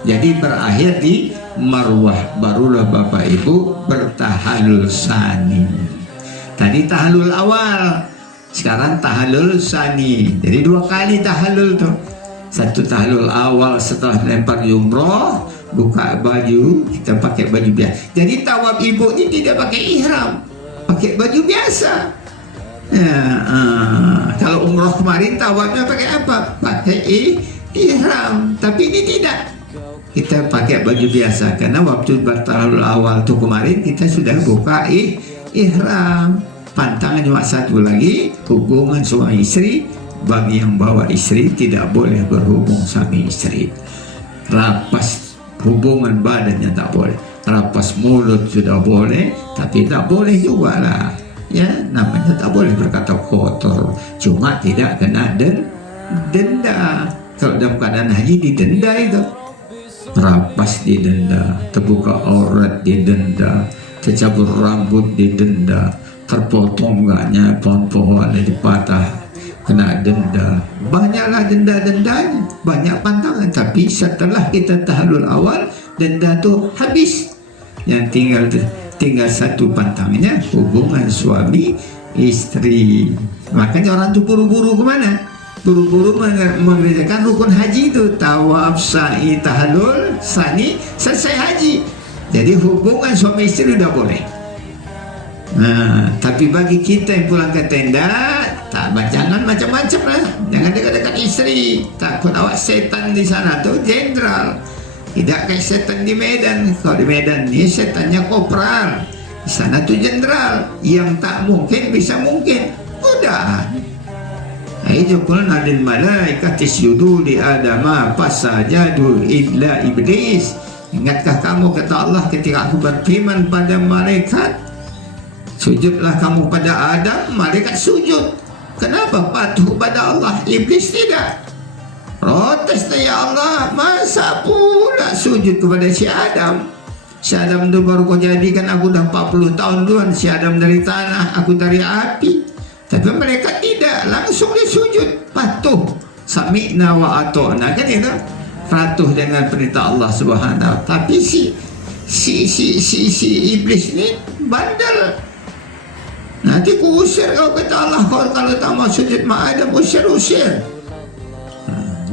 Jadi berakhir di Marwah. Barulah Bapak Ibu bertahalul sani. Tadi tahalul awal, sekarang tahalul sani. Jadi 2 kali tahalul tuh. Satu tahalul awal setelah lempar umroh, buka baju, kita pakai baju biasa. Jadi tawaf ibu ini tidak pakai ihram, pakai baju biasa. Ya, kalau umroh kemarin tawafnya pakai apa? Pakai ihram. Tapi ini tidak. Kita pakai baju biasa karena waktu bertahalul awal tuh kemarin kita sudah buka ihram. Pantangan cuma satu lagi, hubungan suami istri. Bagi yang bawa istri tidak boleh berhubung suami istri. Rapas hubungan badannya tak boleh. Rapas mulut sudah boleh, tapi tak boleh juga lah. Ya, namanya tak boleh berkata kotor. Cuma tidak kena denda. Kalau dalam keadaan haji didenda itu. Rapas didenda, terbuka aurat didenda, tercabur rambut didenda, terpotong enggaknya pohon-pohon dipatah kena denda. Banyaklah denda-dendanya, banyak pantangan. Tapi setelah kita tahalul awal, denda tuh habis. Yang tinggal satu pantangannya, hubungan suami istri. Makanya orang tuh buru-buru kemana? Buru-buru mengerjakan rukun haji itu, tawaf, sa'i, tahalul, sani, selesai haji. Jadi hubungan suami istri udah boleh. Nah, tapi bagi kita yang pulang ke tenda, jangan macam-macam lah. Jangan dekat-dekat istri, takut awak setan di sana tuh jenderal. Tidak kayak setan di Medan. Kalau di Medan ini setannya kopral, di sana tuh jenderal. Yang tak mungkin bisa mungkin. Udah. Itu pun adil malaikat isjudu li adama fasajadu illa iblis. Ingatkah kamu kata Allah ketika aku berfirman pada malaikat, sujudlah kamu pada Adam, malaikat sujud. Kenapa patuh pada Allah, iblis tidak? Protes, ya Allah, masa pula sujud kepada si Adam? Si Adam itu baru kau jadikan, aku dah 40 tahun duluan. Si Adam dari tanah, aku dari api. Tapi mereka tidak, langsung dia sujud, patuh. Sami'na wa ato'na, kan itu? Patuh dengan perintah Allah Subhanahu wa Ta'ala. Tapi si iblis ini bandel. Nanti ku usir kau, kata Allah. Kalau tak mau sujud ma'adam, usir.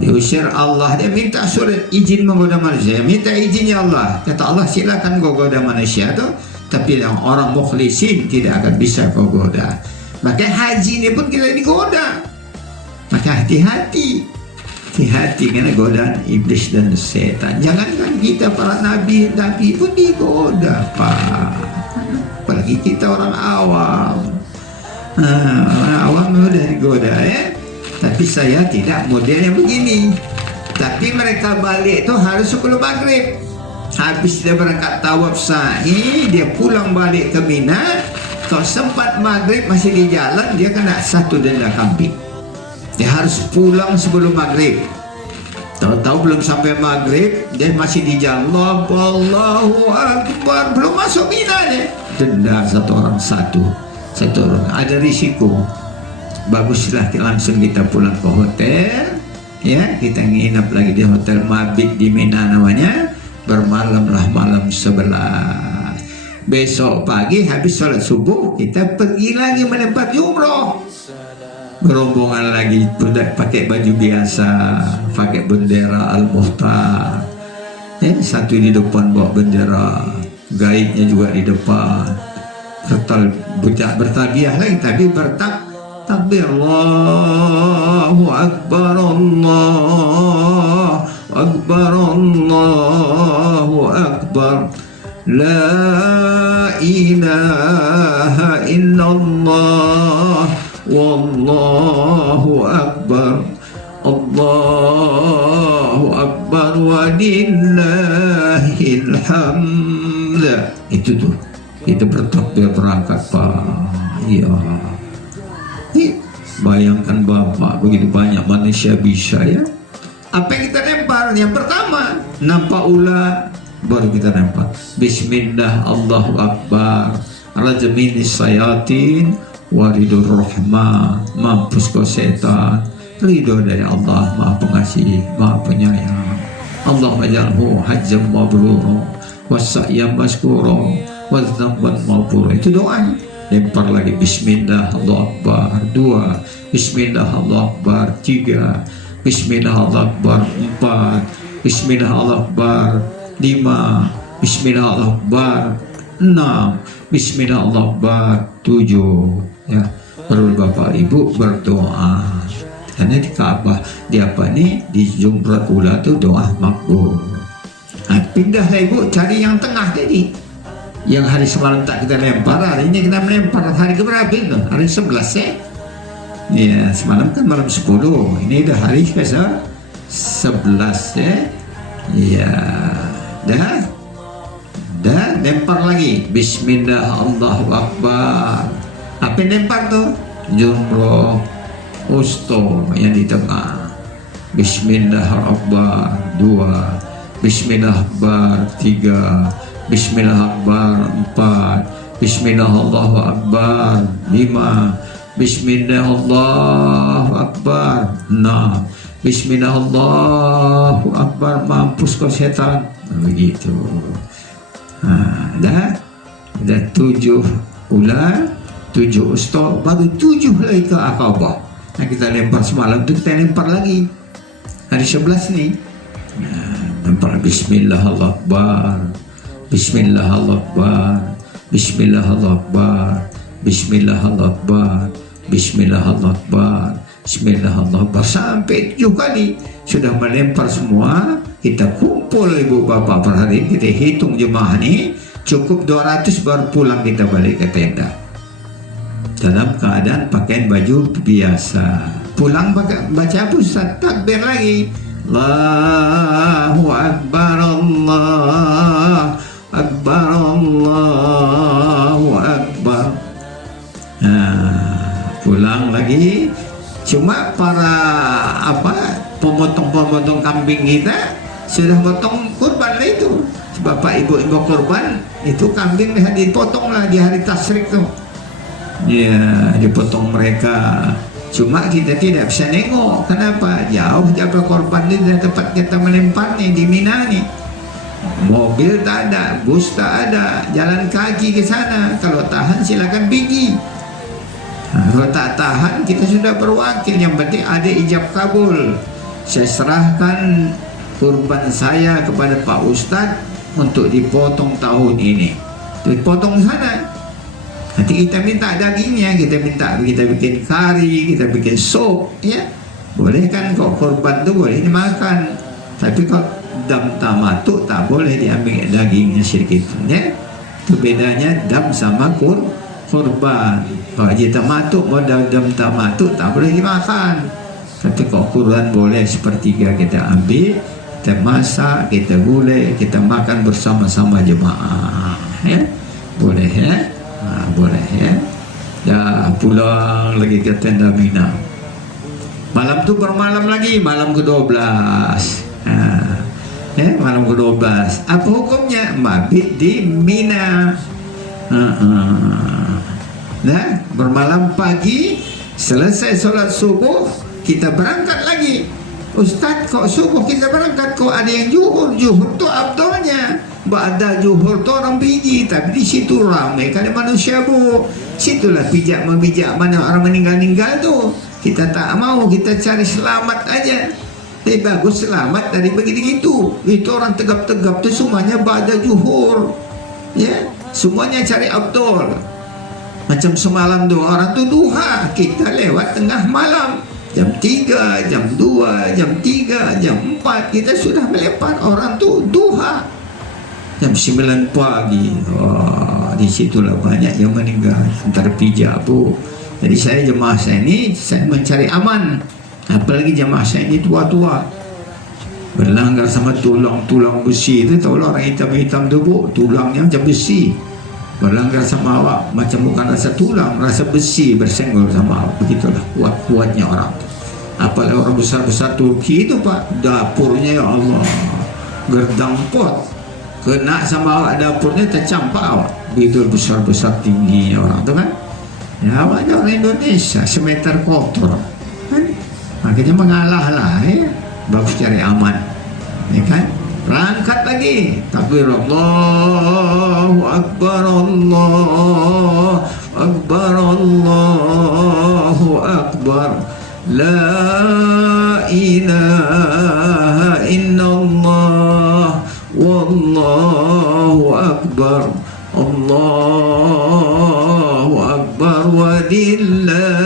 Diusir Allah, dia minta surat izin menggoda manusia, minta izinnya Allah. Kata Allah, silakan kau goda manusia tuh, tapi yang orang mukhlisin tidak akan bisa kau goda. Maka haji ini pun kita digoda. Maka hati-hati. hati-hati karena godaan iblis dan setan. Jangankan kita para nabi pun digoda, Pak. Apalagi kita orang awam. Orang awam udah digoda ya. Tapi saya tidak modelnya begini. Tapi mereka balik tuh harus sebelum maghrib. Habis dia berangkat tawaf sa'i, dia pulang balik ke Mina. Kalau sempat maghrib masih di jalan, dia kena 1 denda kambing. Dia harus pulang sebelum maghrib. Tahu-tahu belum sampai maghrib, dia masih di jalan. Allahu Akbar, belum masuk Mina deh. Denda 1 orang 1 orang. Ada risiko. Baguslah langsung kita pulang ke hotel. Ya, kita nginap lagi di hotel Mabit di Mina namanya. Bermalamlah malam 11. Besok pagi habis sholat subuh kita pergi lagi menempat umroh. Berombongan lagi, pakai baju biasa, pakai bendera Al-Muhtar. Ya, satu di depan bawa bendera, gaibnya juga di depan. Serta bertabiah lagi, tapi takbir Allahu Akbar, Allahu Akbar, Allahu Akbar. La ilaha illallah wallahu akbar, Allahu akbar walillahil hamd. Itu tuh, kita bertakbir berangkat, Pak. Iya. Bayangkan Bapak, begitu banyak manusia bisa ya. Apa yang kita lempar? Yang pertama, nampak ular, baru kita lempar. Bismillah, Allahu akbar, rajminis sayatin waridur rahmah, mampus kau setan, ridho dari Allah, maha pengasih, maha penyayang. Allah ajalhu hajjam mabrur wasya'yam maskuro wadzamban maghfur. Itu doanya. Lempar lagi, Bismillah, Allahu akbar 2, Bismillah, Allahu akbar 3, Bismillah, Allahu akbar 4, Bismillah, Allahu akbar 5, Bismillah, Allahu akbar 6, Bismillah, Allahu akbar 7. Ya, perlu Bapak Ibu berdoa. Karena di Ka'bah, di apa nih, di Jumrat Ula tuh doa makbul. Nah, pindahlah Ibu cari yang tengah tadi. Yang hari semalam tak kita lempar, hari ini kita melempar. Hari keberapa itu? Hari 11 ya? Ya, semalam kan malam 10. Ini udah hari ke 11 ya? Ya, dah lempar lagi. Bismillah, Allahu akbar. Apa yang lempar tuh? Jumroh usto yang di tengah. Bismillah akbar 2, Bismillah akbar 3, Bismillah akbar 4, Bismillah Allahu akbar 5, Bismillah Allahu akbar 6, Bismillah Allahu akbar, mampus kau setan. Begitu. Dah 7 ular, 7 usto, baru 7 lagi ke Aqabah. Nah, kita lempar semalam itu, kita lempar lagi hari 11 nih. Lempar Bismillah Allahu akbar, Bismillah Allahu akbar, Bismillah Allahu akbar, Bismillah Allahu akbar, Bismillah Allahu akbar, Bismillah Allahu akbar, sampai 7 kali. Sudah melempar semua, kita kumpul Ibu Bapak per hari, kita hitung jemaah ini cukup 200, baru pulang kita balik ke tenda dalam keadaan pakaian baju biasa. Pulang baca apa Ustaz? Takbir lagi, Allahu akbar, Allahu akbar, Allahu akbar. Pulang lagi. Cuma para pemotong kambing kita sudah potong kurban lah itu. Bapak ibu kurban itu kambing dipotong lah di hari tasyrik tuh. Ya, dipotong mereka. Cuma kita tidak bisa nengok. Kenapa? Jauh jaga korban ini dari tempat kita melempar nih di Mina nih. Mobil tak ada, bus tak ada, jalan kaki ke sana. Kalau tahan silakan pergi. Kalau tak tahan, kita sudah berwakil. Yang penting ada ijab kabul. Saya serahkan kurban saya kepada Pak Ustadz untuk dipotong tahun ini. Dipotong sana. Nanti kita minta dagingnya, kita bikin kari, kita bikin sop, ya. Boleh kan, kok korban tuh boleh dimakan, tapi kok dam tamatuk tak boleh diambil dagingnya sedikit ya. Itu bedanya dam sama korban. Kalau haji tamatuk, modal dam tamatuk tak boleh dimakan, tapi kok kurban boleh, sepertiga kita ambil, kita masak, kita gulai, kita makan bersama-sama jemaah ya. Boleh ya. Boleh ya. Dah pulang lagi ke tenda Mina. Malam tu bermalam lagi, malam ke-12. Malam ke-12. Apa hukumnya? Mabit di Mina. Nah, bermalam pagi, selesai solat subuh, kita berangkat lagi. Ustaz, kok subuh kita berangkat, kok ada yang juhur? Juhur tu abdulnya. Ba'da juhur tu orang piji, tapi di situ ramai kali manusia bu. Situlah pijak membijak mana orang meninggal-ninggal tu. Kita tak mau, kita cari selamat aja. Tapi bagus selamat dari begitu-gitu. Itu orang tegap-tegap tu semuanya ba'da juhur. Ya, semuanya cari abdul. Macam semalam tu orang tu duha, kita lewat tengah malam. Jam 3, jam 2, jam 3, jam 4 kita sudah melepas. Orang tu duha jam 9 pagi. Disitulah banyak yang meninggal antara pijak bu. Jadi saya jemaah saya ini, saya mencari aman. Apalagi jemaah saya ini tua-tua, berlanggar sama tulang besi itu. Tahu lah orang hitam-hitam tu bu, tulangnya macam besi. Berlanggar sama awak macam bukan rasa tulang, rasa besi bersenggol sama awak. Begitulah kuat-kuatnya orang. Apalagi orang besar-besar Turki itu pak, dapurnya ya Allah, gerdang pot, kena sama awak dapurnya tercampak awak. Begitu besar-besar tinggi orang tu kan. Ya awaknya orang Indonesia semeter kotor kan? Makanya mengalah lah ya. Bagus cari aman ya kan. Berangkat lagi, takbir Allahu Akbar, Allahu Akbar, Allahu Akbar, la ilaha illallah, wallahu akbar, Allahu akbar, walillahil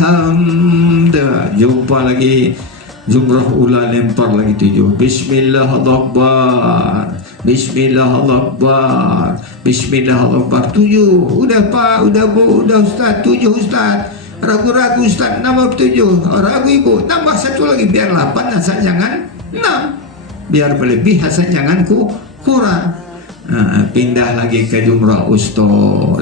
hamd. Jumpa lagi. Jumrah ula, lempar lagi 7. Bismillahirrahmanirrahim. Bismillahirrahmanirrahim. Bismillahirrahmanirrahim. 7. Udah pak, udah bu, udah ustaz. 7 ustaz. Ragu-ragu ustaz, nambah 7. Ragu ibu, tambah 1 lagi biar 8. Asal jangan 6. Biar berlebih, asal jangan kurang. Pindah lagi ke jumrah usto,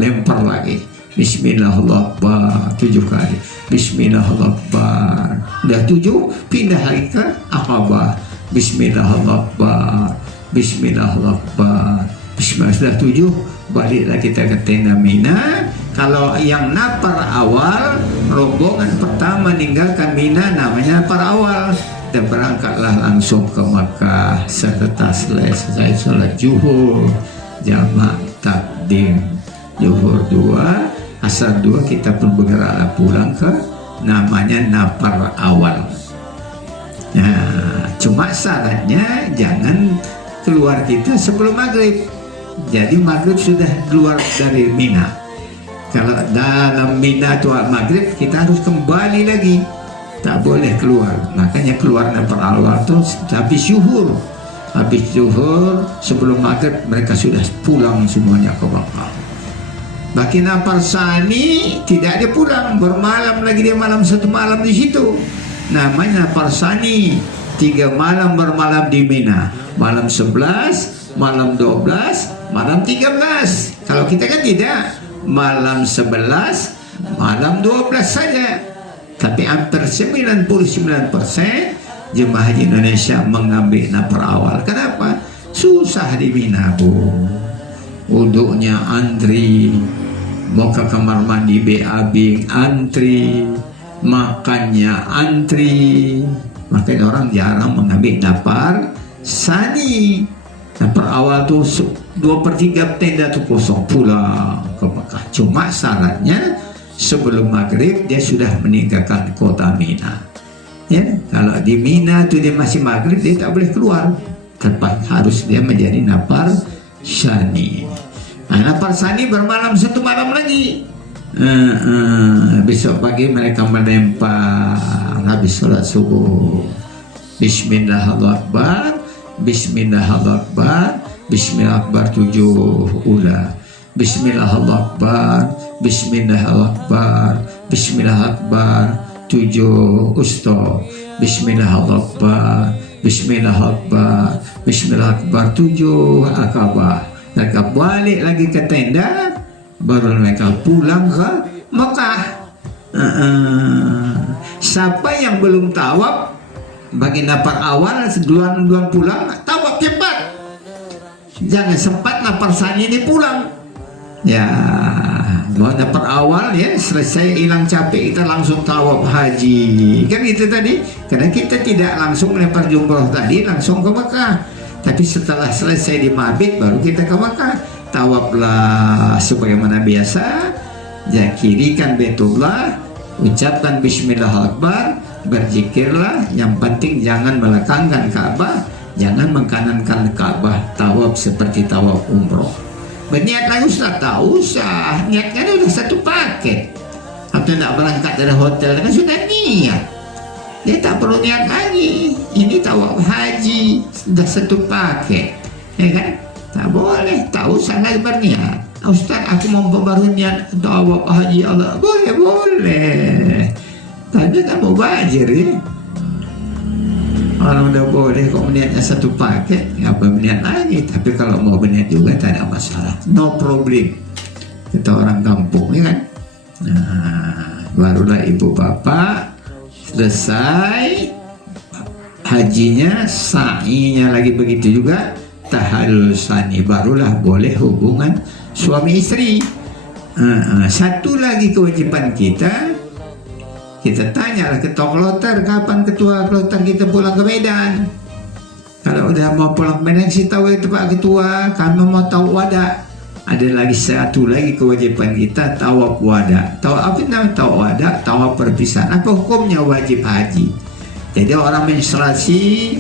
lempar lagi. Bismillahirrahmanirrahim 7 kali. Bismillahirrahmanirrahim. Dah 7, pindah lagi ke Aqabah. Bismillahirrahmanirrahim. Bismillahirrahmanirrahim. Bismillah. Sudah 7, baliklah kita ke tenda Mina. Kalau yang napar awal, rombongan pertama meninggalkan Mina namanya napar awal. Dan berangkatlah langsung ke Makkah. Serta selesai sholat zuhur, jamak takdim. Zuhur 2, asar 2, kita pun bergeraklah pulang ke namanya napar awal. Nah, cuma syaratnya jangan keluar kita sebelum maghrib. Jadi maghrib sudah keluar dari Mina. Kalau dalam Mina itu maghrib, kita harus kembali lagi, tak boleh keluar. Makanya keluar napar awal itu habis zuhur. Habis zuhur sebelum maghrib mereka sudah pulang semuanya ke Makkah. Bagi napar sani tidak dia pulang, bermalam lagi dia, malam 1 malam di situ. Namanya napar sani, 3 malam bermalam di Mina. Malam 11, malam 12, malam 13. Kalau kita kan tidak, malam 11, malam 12 saja. Tapi hampir 99% jemaah haji Indonesia mengambil napar awal. Kenapa? Susah di Mina bu. Wuduknya antri, mau ke kamar mandi BAB antri, makannya antri. Makanya orang jarang mengambil napar sani. Napar awal tuh 2/3 tenda tuh kosong, pulang ke Mekah. Cuma syaratnya sebelum maghrib dia sudah meninggalkan kota Mina. Ya, kalau di Mina tuh dia masih maghrib, dia tak boleh keluar. Tetap harus dia menjadi napar sani. Nah, napar sani bermalam 1 malam lagi. Besok pagi mereka menempang habis sholat subuh. Bismillahirrahmanirrahim, Bismillahirrahmanirrahim, Bismillahirrahmanirrahim 7 ula. Bismillahirrahmanirrahim, Bismillahirrahmanirrahim, Bismillahirrahmanirrahim 7 usta. Bismillahirrahmanirrahim, Bismillahirrahmanirrahim, Bismillahirrahmanirrahim 7 akabah. Mereka balik lagi ke tenda, baru mereka pulang ke Mekah. Siapa yang belum tawaf bagi nafar awal duluan pulang, tawaf cepat, jangan sempat nafar sani ini pulang ya. Mau nafar awal ya selesai, hilang capek, kita langsung tawaf haji kan itu tadi, karena kita tidak langsung melempar jumroh tadi langsung ke Mekah, tapi setelah selesai di mabit baru kita ke Mekah. Tawaflah sebagaimana biasa, zakirikan Baitullah, ucapkan Bismillahirrahmanirrahim, berzikirlah. Yang penting jangan melekangkan Ka'bah, jangan mengkanankan Ka'bah. Tawaf seperti tawaf umroh. Berniat lagi Ustaz? Tak usah, niatkan udah satu paket. Atau nak berangkat dari hotel kan sudah niat, dia tak perlu niat lagi. Ini tawaf haji sudah satu paket, ya kan? Tak boleh, tak usah lagi berniat. Ustaz, aku mau baru niat tawaf haji Allah. Boleh. Tadi kan mau bajir ya. Orang udah boleh kok niatnya satu paket, apa niat lagi. Tapi kalau mau berniat juga tak ada masalah, no problem. Kita orang kampung ya kan. Nah, barulah ibu bapak selesai hajinya, sa'inya lagi begitu juga, tahallul sani, barulah boleh hubungan suami istri. Satu lagi kewajiban kita tanyalah ketua kloter, kapan ketua kloter kita pulang ke Medan. Kalau udah mau pulang ke Medan, kasih tahu itu Pak Ketua, kami mau tahu wada. Ada lagi satu lagi kewajiban kita, tawaf wada. Tawaf apa namanya tawaf wada? Tawaf perpisahan. Apa hukumnya wajib haji? Jadi orang menstruasi,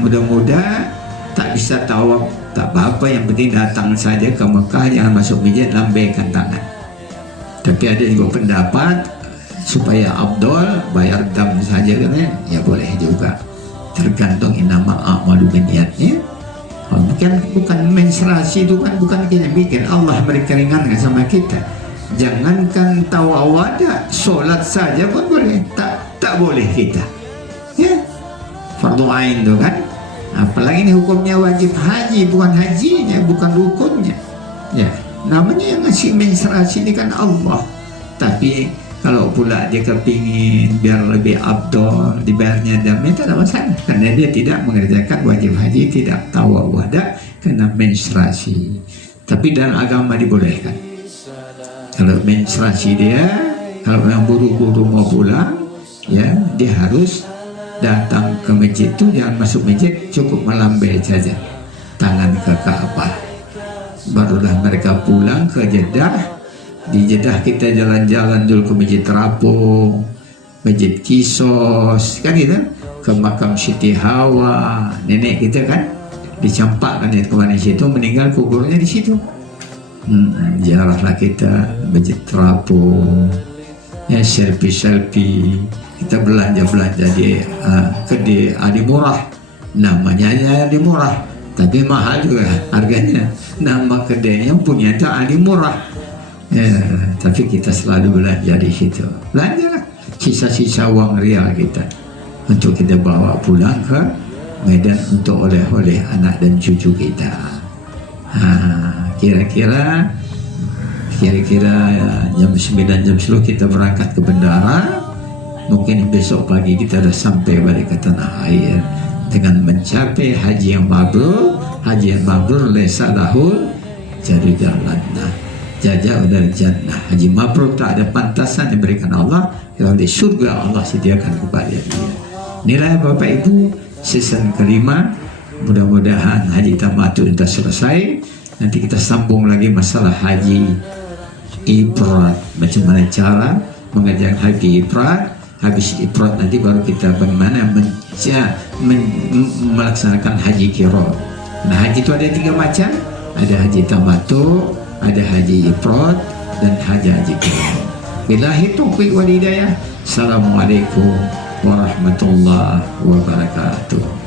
muda-muda tak bisa tawaf, tak apa-apa, yang penting datang saja ke Mekah, jangan masuk masjid, lambaikan tangan. Tapi ada juga pendapat supaya Abdul bayar dam saja kan ya, boleh juga, tergantung inama a'malu binniatnya. Bukan menstruasi itu kan bukan kita bikin, Allah memberikan ringankan sama kita. Jangankan tawawada, sholat saja pun boleh, tak boleh kita ya, fardu ain itu kan. Apalagi ini hukumnya wajib haji, bukan hajinya, bukan rukunnya ya. Namanya yang ngasih menstruasi ini kan Allah. Tapi kalau pula dia kepingin biar lebih abdol, dibayarnya damai, tak ada masalah, karena dia tidak mengerjakan wajib haji, tidak tawaf wada karena menstruasi. Tapi dalam agama dibolehkan. Kalau menstruasi dia, kalau yang buru-buru mau pulang ya, dia harus datang ke masjid itu, jangan masuk masjid, cukup melambai saja tangan ke Ka'bah, barulah mereka pulang ke Jeddah. Di Jeddah kita jalan-jalan dulu ke Masjid Terapung, Masjid Kisos kan gitu, ke makam Siti Hawa, nenek kita kan dicampakkan di kemarin situ, meninggal kuburnya di situ. Ziarahlah kita Masjid Terapung ya, selfie kita belanja di kedai Adi Murah, namanya Adi Murah tapi mahal juga harganya, nama kedainya punya itu Adi Murah ya, tapi kita selalu belanja di situ. Belanjalah sisa-sisa uang real kita untuk kita bawa pulang ke Medan untuk oleh-oleh anak dan cucu kita. Kira-kira jam 9 jam 10 kita berangkat ke bandara. Mungkin besok pagi kita sudah sampai balik ke tanah air dengan mencapai haji yang mabrur. Haji yang mabrur laisa lahul jadu jalanna jajah dari jannah. Haji mabrur tak ada pantasan diberikan Allah, kalau di surga Allah sediakan kepada dia. Inilah Bapak Ibu season kelima. Mudah-mudahan haji tamattu sudah selesai. Nanti kita sambung lagi masalah haji ifrad, macam mana cara mengajar haji ifrad. Habis ifrad nanti baru kita bagaimana melaksanakan haji qiraan. Nah, haji itu ada 3 macam, ada haji tamattu, ada haji ifrad, dan haji kita. Billahi taufiq wal hidayah. Assalamualaikum warahmatullahi wabarakatuh.